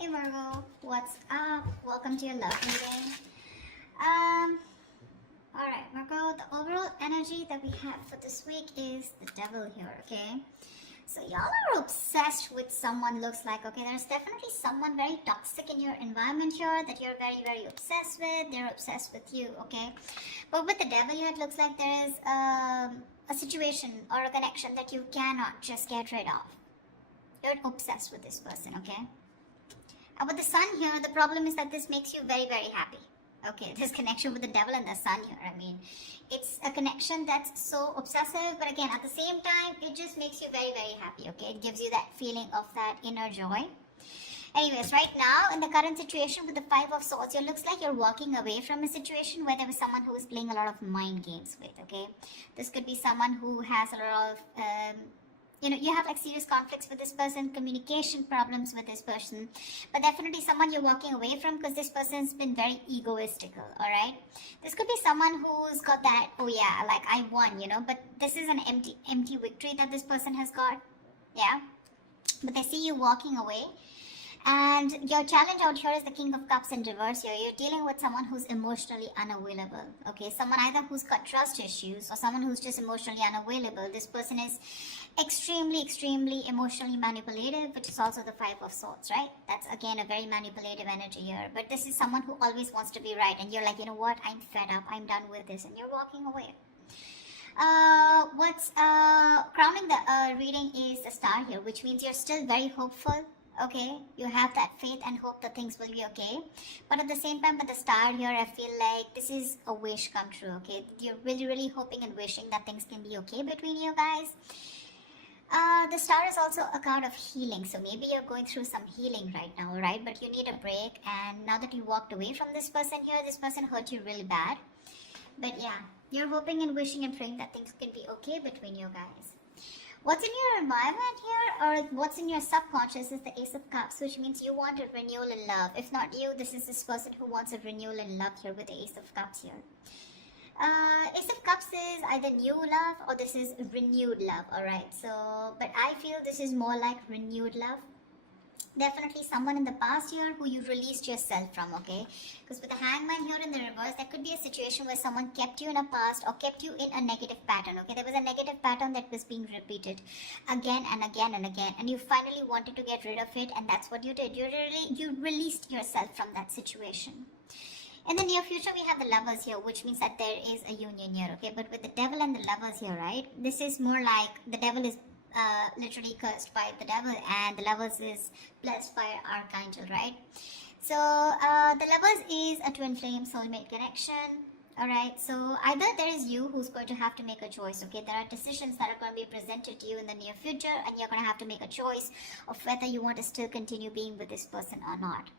Hey Virgo, what's up? Welcome to your love reading. Alright, Virgo, the overall energy that we have for this week is the devil here, okay? So y'all are obsessed with someone, looks like, okay? There's definitely someone very toxic in your environment here that you're very, very obsessed with. They're obsessed with you, okay? But with the devil here, it looks like there is a situation or a connection that you cannot just get rid of. You're obsessed with this person, okay? And with the sun here, the problem is that this makes you very, very happy. Okay, this connection with the devil and the sun here, I mean, it's a connection that's so obsessive, but again, at the same time, it just makes you very, very happy, okay? It gives you that feeling of that inner joy. Anyways, right now, in the current situation with the Five of Swords, it looks like you're walking away from a situation where there was someone who was playing a lot of mind games with, okay? This could be someone who has a lot of... you have like serious conflicts with this person, communication problems with this person, but definitely someone you're walking away from because this person's been very egoistical, all right? This could be someone who's got that, oh yeah, like I won, but this is an empty victory that this person has got, yeah? But they see you walking away. And your challenge out here is the King of Cups in reverse here. You're dealing with someone who's emotionally unavailable. Okay, someone either who's got trust issues or someone who's just emotionally unavailable. This person is extremely emotionally manipulative, which is also the Five of Swords, right? That's again a very manipulative energy here. But this is someone who always wants to be right. And you're like, you know what? I'm fed up. I'm done with this. And you're walking away. What's crowning the reading is the star here, which means you're still very hopeful. Okay, you have that faith and hope that things will be okay. But at the same time, with the star here, I feel like this is a wish come true, okay? You're really hoping and wishing that things can be okay between you guys. The star is also a card of healing. So maybe you're going through some healing right now, right? But you need a break. And now that you walked away from this person here, this person hurt you really bad. But yeah, you're hoping and wishing and praying that things can be okay between you guys. What's in your environment here, or what's in your subconscious, is the Ace of Cups, which means you want a renewal in love. If not you, this is this person who wants a renewal in love here with the Ace of Cups here. Ace of Cups is either new love or this is renewed love, alright? So, but I feel this is more like renewed love. Definitely someone in the past here who you released yourself from, okay? Because with the Hangman here in the reverse, there could be a situation where someone kept you in a past or kept you in a negative pattern, okay? There was a negative pattern that was being repeated again and again and again, and you finally wanted to get rid of it, and that's what you did. You released yourself from that situation. In the near future, we have the Lovers here, which means that there is a union here, okay? But with the Devil and the Lovers here, right? This is more like the Devil is literally cursed by the devil and the Lovers is blessed by Archangel, right? So the Lovers is a twin flame soulmate connection. Alright, so either there is you who's going to have to make a choice, okay? There are decisions that are going to be presented to you in the near future and you're going to have to make a choice of whether you want to still continue being with this person or not.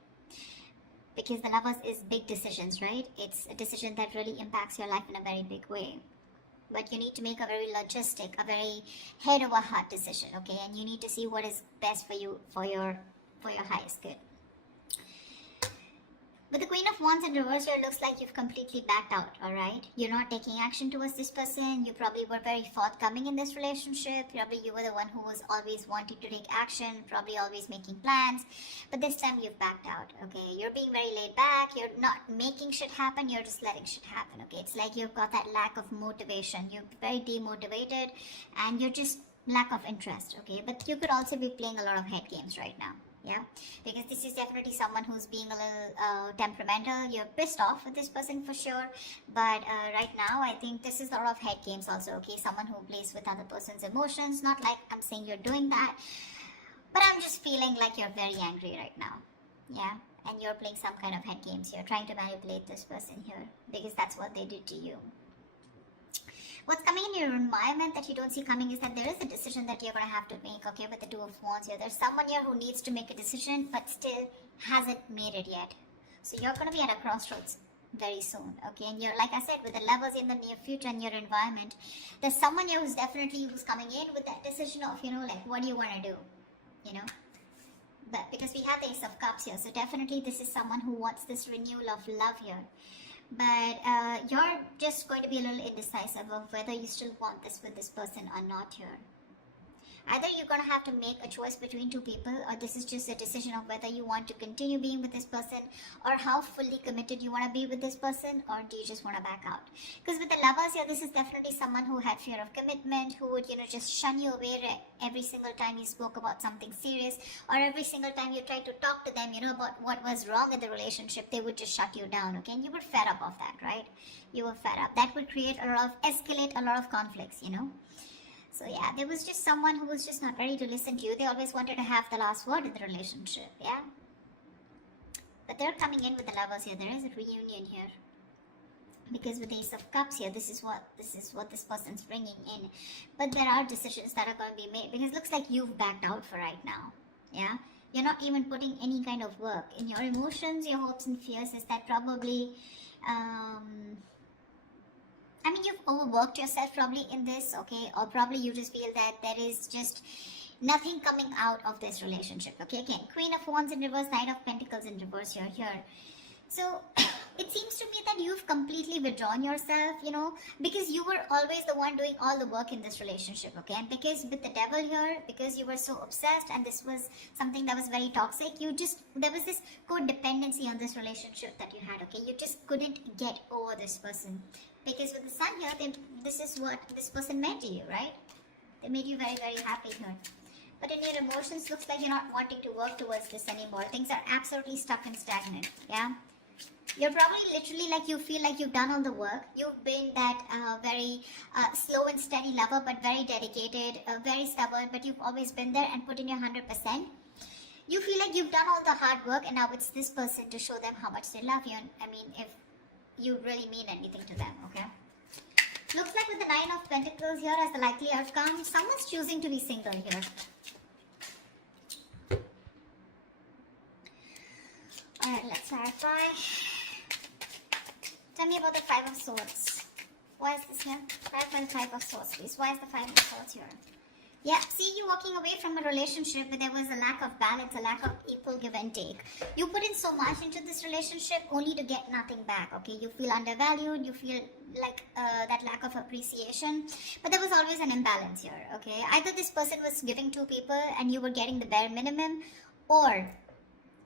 Because the Lovers is big decisions, right? It's a decision that really impacts your life in a very big way. But you need to make a very logistic, a very head over heart decision, okay? And you need to see what is best for you, for your highest good. With the Queen of Wands in reverse here, looks like you've completely backed out, alright? You're not taking action towards this person. You probably were very forthcoming in this relationship. Probably you were the one who was always wanting to take action, probably always making plans. But this time you've backed out, okay? You're being very laid back. You're not making shit happen. You're just letting shit happen, okay? It's like you've got that lack of motivation. You're very demotivated and you're just lack of interest, okay? But you could also be playing a lot of head games right now. Yeah, because this is definitely someone who's being a little temperamental. You're pissed off with this person for sure. But right now, I think this is a lot of head games also, okay? Someone who plays with other person's emotions. Not like I'm saying you're doing that. But I'm just feeling like you're very angry right now. Yeah, and you're playing some kind of head games. You're trying to manipulate this person here. Because that's what they did to you. What's coming in your environment that you don't see coming is that there is a decision that you're going to have to make, okay, with the Two of Wands here. There's someone here who needs to make a decision but still hasn't made it yet. So you're going to be at a crossroads very soon, okay? And you're, like I said, with the Lovers in the near future in your environment, there's someone here who's coming in with that decision of, like, what do you want to do, But because we have the Ace of Cups here, so definitely this is someone who wants this renewal of love here. But you're just going to be a little indecisive of whether you still want this with this person or not here. Either you're going to have to make a choice between two people, or this is just a decision of whether you want to continue being with this person, or how fully committed you want to be with this person, or do you just want to back out? Because with the lovers here, this is definitely someone who had fear of commitment, who would, just shun you away every single time you spoke about something serious, or every single time you tried to talk to them, about what was wrong in the relationship, they would just shut you down, okay? And you were fed up of that, right? You were fed up. That would create escalate a lot of conflicts, So yeah, there was just someone who was just not ready to listen to you. They always wanted to have the last word in the relationship, yeah? But they're coming in with the lovers here. There is a reunion here. Because with the Ace of Cups here, this is what this person's bringing in. But there are decisions that are going to be made. Because it looks like you've backed out for right now, yeah? You're not even putting any kind of work. In your emotions, your hopes and fears is that probably... you've overworked yourself probably in this, okay? Or probably you just feel that there is just nothing coming out of this relationship, okay? Again, Queen of Wands in reverse, Knight of Pentacles in reverse here. So, it seems to me that you've completely withdrawn yourself, because you were always the one doing all the work in this relationship, okay? And because with the devil here, because you were so obsessed and this was something that was very toxic, there was this codependency on this relationship that you had, okay? You just couldn't get over this person. Because with the Sun here, this is what this person meant to you, right? They made you very, very happy here. But in your emotions, looks like you're not wanting to work towards this anymore. Things are absolutely stuck and stagnant, yeah? You're probably literally like you feel like you've done all the work. You've been that very slow and steady lover, but very dedicated, very stubborn, but you've always been there and put in your 100%. You feel like you've done all the hard work and now it's this person to show them how much they love you. And if you really mean anything to them, okay? Looks like with the Nine of Pentacles here as the likely outcome, someone's choosing to be single here. Alright, let's clarify. Tell me about the Five of Swords. Why is this here? Clarify the Five of Swords, please. Why is the Five of Swords here? Yeah, see you walking away from a relationship where there was a lack of balance, a lack of equal give and take. You put in so much into this relationship only to get nothing back, okay? You feel undervalued, you feel like that lack of appreciation. But there was always an imbalance here, okay? Either this person was giving to people and you were getting the bare minimum, or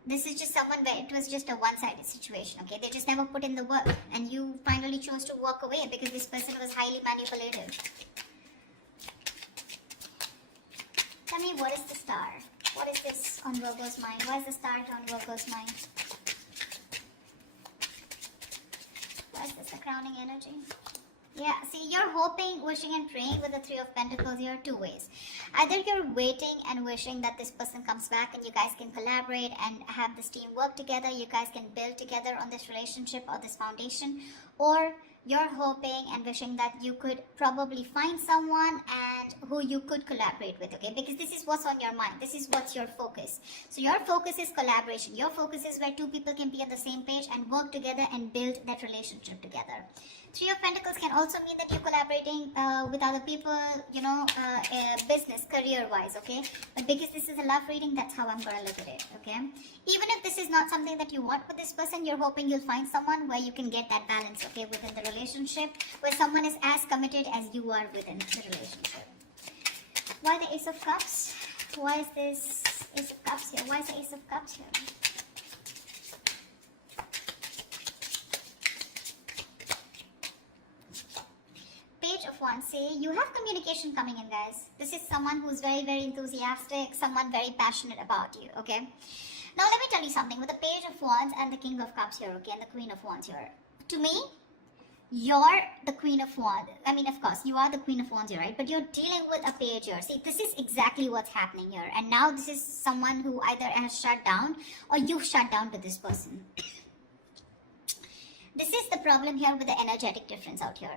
this is just someone where it was just a one-sided situation, okay? They just never put in the work and you finally chose to walk away because this person was highly manipulative. Tell me, what is the Star? What is this on Virgo's mind? Why is the Star on Virgo's mind? Why is this the crowning energy? Yeah, see, you're hoping, wishing and praying with the Three of Pentacles here two ways. Either you're waiting and wishing that this person comes back and you guys can collaborate and have this team work together, you guys can build together on this relationship or this foundation, or you're hoping and wishing that you could probably find someone and who you could collaborate with, okay? Because this is what's on your mind. This is what's your focus. So your focus is collaboration. Your focus is where two people can be on the same page and work together and build that relationship together. Three of Pentacles can also mean that you're collaborating with other people, business, career-wise, okay? But because this is a love reading, that's how I'm going to look at it, okay? Even if this is not something that you want with this person, you're hoping you'll find someone where you can get that balance, okay, within the relationship, where someone is as committed as you are within the relationship. Why the Ace of Cups? Why is this Ace of Cups here? Why is the Ace of Cups here? Say you have communication coming in, guys. This is someone who's very, very enthusiastic, someone very passionate about you, okay? Now let me tell you something with the Page of Wands and the King of Cups here, okay, and the Queen of Wands here. To me, you're the Queen of Wands. Of course, you are the Queen of Wands here, right? But you're dealing with a page here. See, this is exactly what's happening here. And now this is someone who either has shut down or you've shut down to this person. This is the problem here with the energetic difference out here.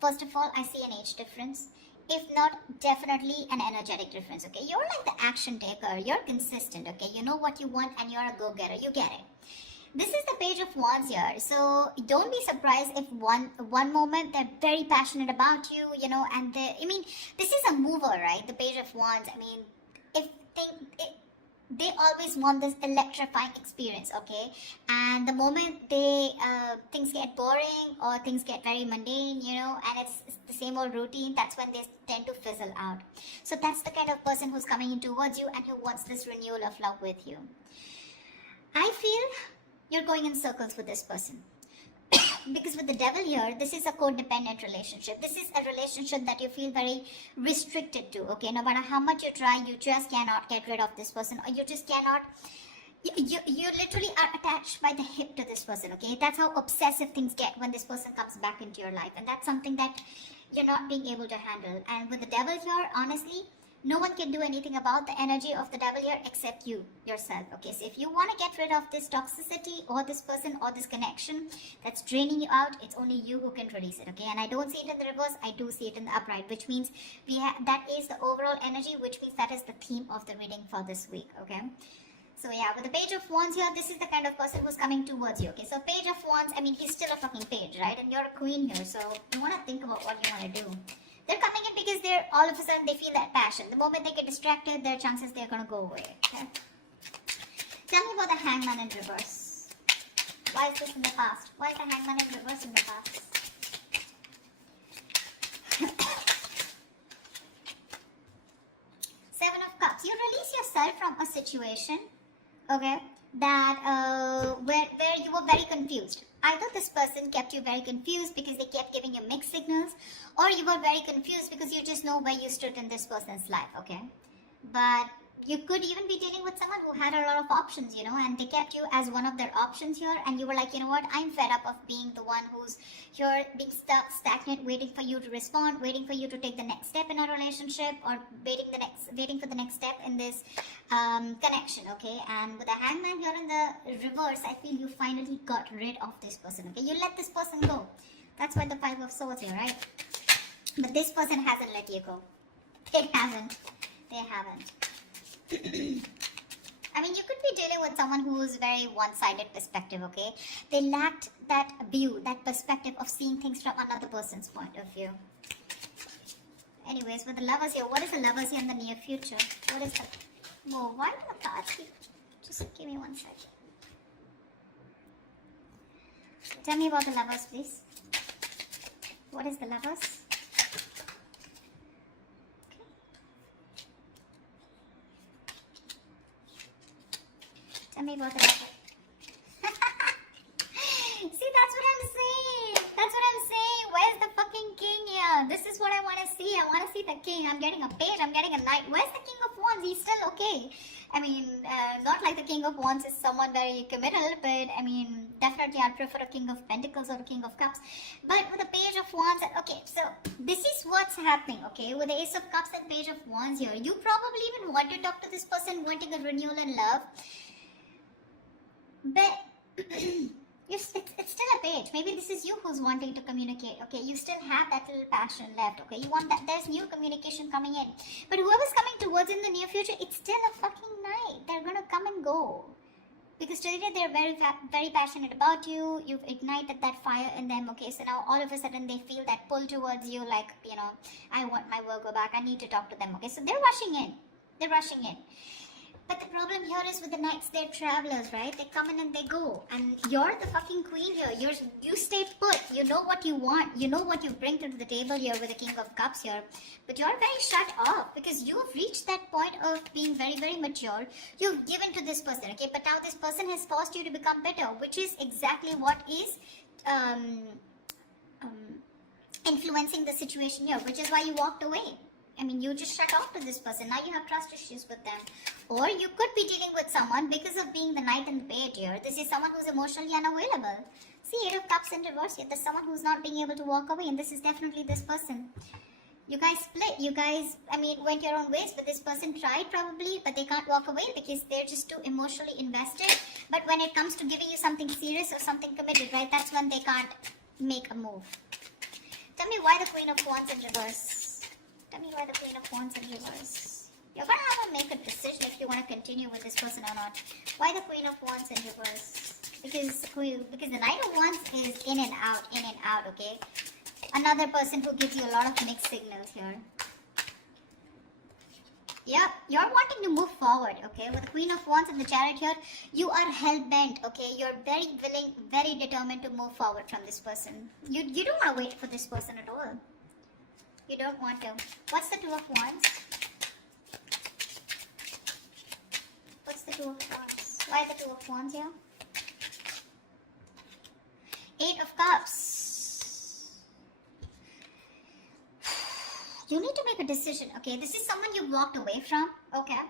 First of all, I see an age difference. If not, definitely an energetic difference, okay? You're like the action taker. You're consistent, okay? You know what you want and you're a go-getter. You get it. This is the Page of Wands here. So don't be surprised if one moment they're very passionate about you, and this is a mover, right? The Page of Wands. they always want this electrifying experience, okay? And the moment they things get boring or things get very mundane, you know, and it's the same old routine, that's when they tend to fizzle out. So that's the kind of person who's coming in towards you and who wants this renewal of love with you. I feel you're going in circles with this person. Because with the devil here, this is a codependent relationship. This is a relationship that you feel very restricted to, okay? No matter how much you try, you just cannot get rid of this person, or you just cannot, you literally are attached by the hip to this person, okay? That's how obsessive things get when this person comes back into your life, and that's something that you're not being able to handle. And with the devil here, honestly, no one can do anything about the energy of the devil here except you, yourself, okay? So if you want to get rid of this toxicity or this person or this connection that's draining you out, it's only you who can release it, okay? And I don't see it in the reverse, I do see it in the upright, which means that is the overall energy, which means that is the theme of the reading for this week, okay? So yeah, with the Page of Wands here, this is the kind of person who's coming towards you, okay? So Page of Wands, I mean, he's still a fucking page, right? And you're a queen here, so you want to think about what you want to do. They're coming in because they're all of a sudden they feel that passion. The moment they get distracted, their chances they're gonna go away. Okay? Tell me about the Hangman in reverse. Why is this in the past? Why is the Hangman in reverse in the past? Seven of Cups. You release yourself from a situation, okay, that where you were very confused. Either this person kept you very confused because they kept giving you mixed signals, or you were very confused because you just know where you stood in this person's life, okay? But you could even be dealing with someone who had a lot of options, you know, and they kept you as one of their options here, and you were like, you know what, I'm fed up of being the one who's here being stuck, stagnant, waiting for you to respond, waiting for you to take the next step in a relationship, or waiting for the next step in this connection, okay? And with the Hangman here in the reverse, I feel you finally got rid of this person, okay? You let this person go. That's why the Five of Swords here, right? But this person hasn't let you go. They haven't. I mean, you could be dealing with someone who's very one-sided perspective, okay? They lacked that view, that perspective of seeing things from another person's point of view. Anyways, with the Lovers here, what is the Lovers here in the near future? What is the... Whoa, why do the cards keep... Just give me 1 second. Tell me about the Lovers, please. What is the Lovers? Tell me about the Lovers. See, that's what I'm saying. That's what I'm saying. Where's the fucking king here? This is what I want to see. I want to see the king. I'm getting a page. I'm getting a knight. Where's the king of wands? He's still okay. I mean, not like the king of wands is someone very committal, but I mean, definitely I'd prefer a king of pentacles or a king of cups. But with the page of wands, okay, so this is what's happening, okay? With the ace of cups and page of wands here, you probably even want to talk to this person wanting a renewal in love. But it's still a page. Maybe this is you who's wanting to communicate, okay? You still have that little passion left, okay? You want that, there's new communication coming in. But whoever's coming towards in the near future, it's still a fucking night. They're gonna come and go. Because today they're very passionate about you. You've ignited that fire in them, okay? So now all of a sudden they feel that pull towards you, like, you know, I want my Virgo back. I need to talk to them, okay? So they're rushing in. They're rushing in. But the problem here is with the knights, they're travelers, right? They come in and they go. And you're the fucking queen here. You stay put. You know what you want. You know what you bring to the table here with the King of Cups here. But you're very shut off because you've reached that point of being very, very mature. You've given to this person, okay? But now this person has forced you to become better, which is exactly what is influencing the situation here, which is why you walked away. I mean, you just shut off to this person. Now you have trust issues with them. Or you could be dealing with someone because of being the knight and the page here. This is someone who's emotionally unavailable. See, 8 of Cups in reverse here. There's someone who's not being able to walk away, and this is definitely this person. You guys split. You guys, I mean, went your own ways, but this person tried probably, but they can't walk away because they're just too emotionally invested. But when it comes to giving you something serious or something committed, right, that's when they can't make a move. Tell me why the Queen of Wands in reverse. Tell me why the Queen of Wands in reverse. You're going to have to make a decision if you want to continue with this person or not. Why the Queen of Wands in reverse? Because the Knight of Wands is in and out, okay? Another person who gives you a lot of mixed signals here. Yeah, you're wanting to move forward, okay? With the Queen of Wands and the Chariot here, you are hell-bent, okay? You're very willing, very determined to move forward from this person. You don't want to wait for this person at all. You don't want to. What's the Two of Wands? What's the Two of Wands? Why the Two of Wands here? Eight of Cups. You need to make a decision, okay? This is someone you walked away from, okay?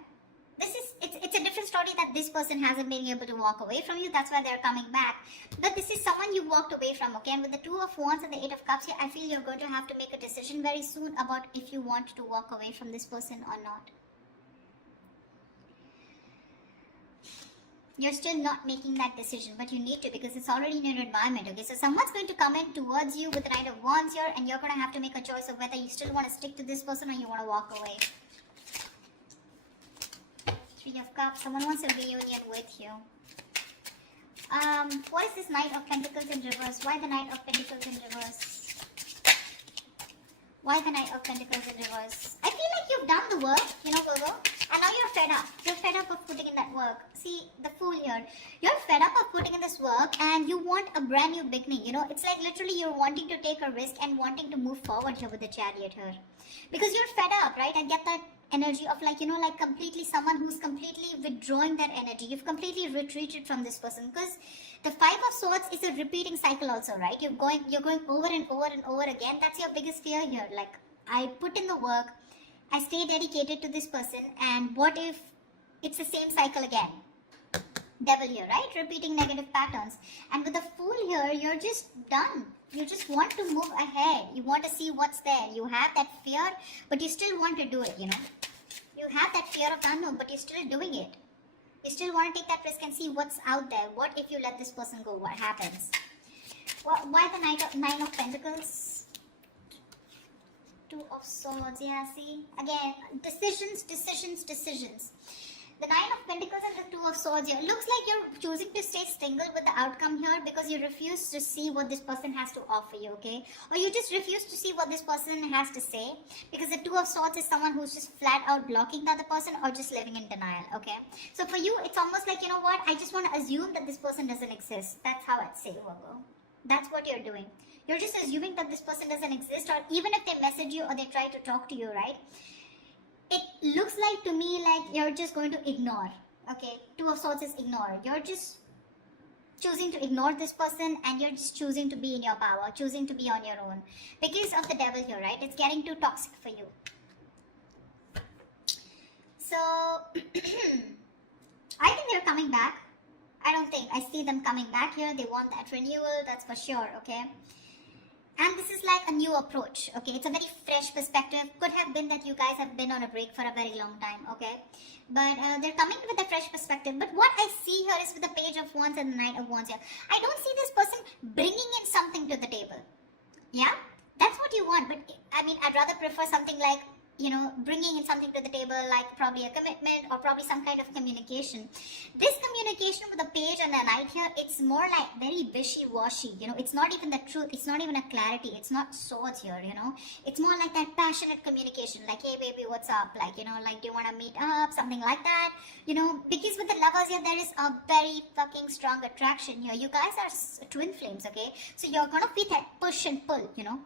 It's a different story that this person hasn't been able to walk away from you. That's why they're coming back. But this is someone you walked away from, okay? And with the Two of Wands and the Eight of Cups here, I feel you're going to have to make a decision very soon about if you want to walk away from this person or not. You're still not making that decision, but you need to, because it's already in your environment, okay? So someone's going to come in towards you with the Knight of Wands here, and you're going to have to make a choice of whether you still want to stick to this person or you want to walk away. Three of Cups. Someone wants a reunion with you. What is this Knight of Pentacles in reverse? Why the Knight of Pentacles in reverse? Why the Knight of Pentacles in reverse? I feel like you've done the work, you know, Virgo. And now you're fed up. You're fed up of putting in that work. See, the Fool here. You're fed up of putting in this work and you want a brand new beginning. You know, it's like literally you're wanting to take a risk and wanting to move forward here with the Chariot here. Because you're fed up, right? I get that energy of like, you know, like completely someone who's completely withdrawing their energy. You've completely retreated from this person. Because the Five of Swords is a repeating cycle also, right? You're going over and over and over again. That's your biggest fear here. Like, I put in the work. I stay dedicated to this person, and what if it's the same cycle again? Devil here, right? Repeating negative patterns. And with the Fool here, you're just done. You just want to move ahead. You want to see what's there. You have that fear, but you still want to do it, you know. You have that fear of the unknown, but you're still doing it. You still want to take that risk and see what's out there. What if you let this person go? What happens? Why the Nine of Pentacles? Two of Swords, yeah, see? Again, decisions. The Nine of Pentacles and the Two of Swords here. Looks like you're choosing to stay single with the outcome here because you refuse to see what this person has to offer you, okay? Or you just refuse to see what this person has to say, because the Two of Swords is someone who's just flat out blocking the other person or just living in denial, okay? So for you, it's almost like, you know what? I just want to assume that this person doesn't exist. That's how I'd say, Virgo. That's what you're doing. You're just assuming that this person doesn't exist, or even if they message you or they try to talk to you, right? It looks like to me like you're just going to ignore, okay? Two of Swords is ignore. You're just choosing to ignore this person and you're just choosing to be in your power, choosing to be on your own. Because of the Devil here, right? It's getting too toxic for you. So, I think they're coming back. I don't think. I see them coming back here. They want that renewal, that's for sure, okay? And this is like a new approach, okay? It's a very fresh perspective. Could have been that you guys have been on a break for a very long time, okay? But they're coming with a fresh perspective. But what I see here is with the Page of Wands and the Knight of Wands here, I don't see this person bringing in something to the table. Yeah? That's what you want. But, I mean, I'd rather prefer something like, you know, bringing in something to the table, like probably a commitment or probably some kind of communication. This communication with the Page and the Knight here, it's more like very wishy-washy, you know. It's not even the truth, it's not even a clarity, it's not swords here, you know. It's more like that passionate communication, like, hey baby, what's up, like, you know, like, do you want to meet up, something like that, you know. Because with the Lovers here, there is a very fucking strong attraction here. You guys are twin flames, okay? So you're gonna be that push and pull, you know.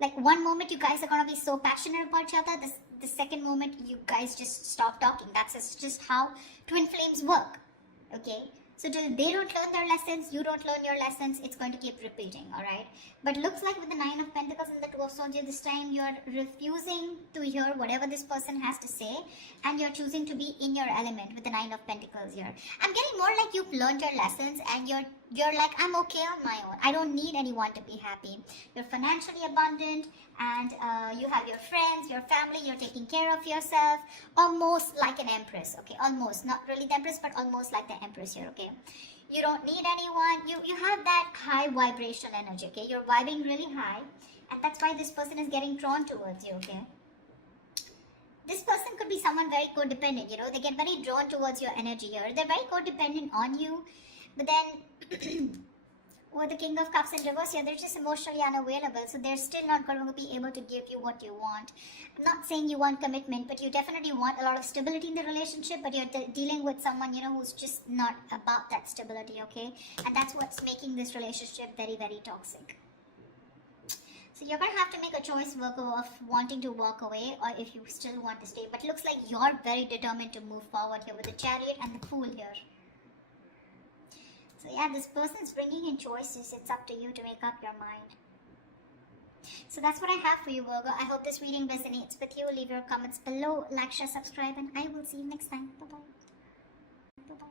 Like, one moment you guys are going to be so passionate about each other, the second moment you guys just stop talking. That's just how twin flames work, okay? So till they don't learn their lessons, you don't learn your lessons, it's going to keep repeating, alright? But looks like with the Nine of Pentacles and the Two of Swords, this time you're refusing to hear whatever this person has to say, and you're choosing to be in your element with the Nine of Pentacles here. I'm getting more like you've learned your lessons and you're like, I'm okay on my own. I don't need anyone to be happy. You're financially abundant and you have your friends, your family, you're taking care of yourself. Almost like an empress, okay? Almost. Not really the empress, but almost like the empress here, okay? You don't need anyone. You have that high vibrational energy, okay? You're vibing really high. And that's why this person is getting drawn towards you, okay? This person could be someone very codependent, you know? They get very drawn towards your energy here. They're very codependent on you. But then With the King of Cups in reverse here, they're just emotionally unavailable, so they're still not going to be able to give you what you want. I'm not saying you want commitment, but you definitely want a lot of stability in the relationship, but you're dealing with someone, who's just not about that stability, okay? And that's what's making this relationship very, very toxic. So you're going to have to make a choice, Virgo, of wanting to walk away or if you still want to stay. But it looks like you're very determined to move forward here with the Chariot and the Fool here. So yeah, this person is bringing in choices. It's up to you to make up your mind. So that's what I have for you, Virgo. I hope this reading resonates with you. Leave your comments below, like, share, subscribe, and I will see you next time. Bye-bye. Bye-bye.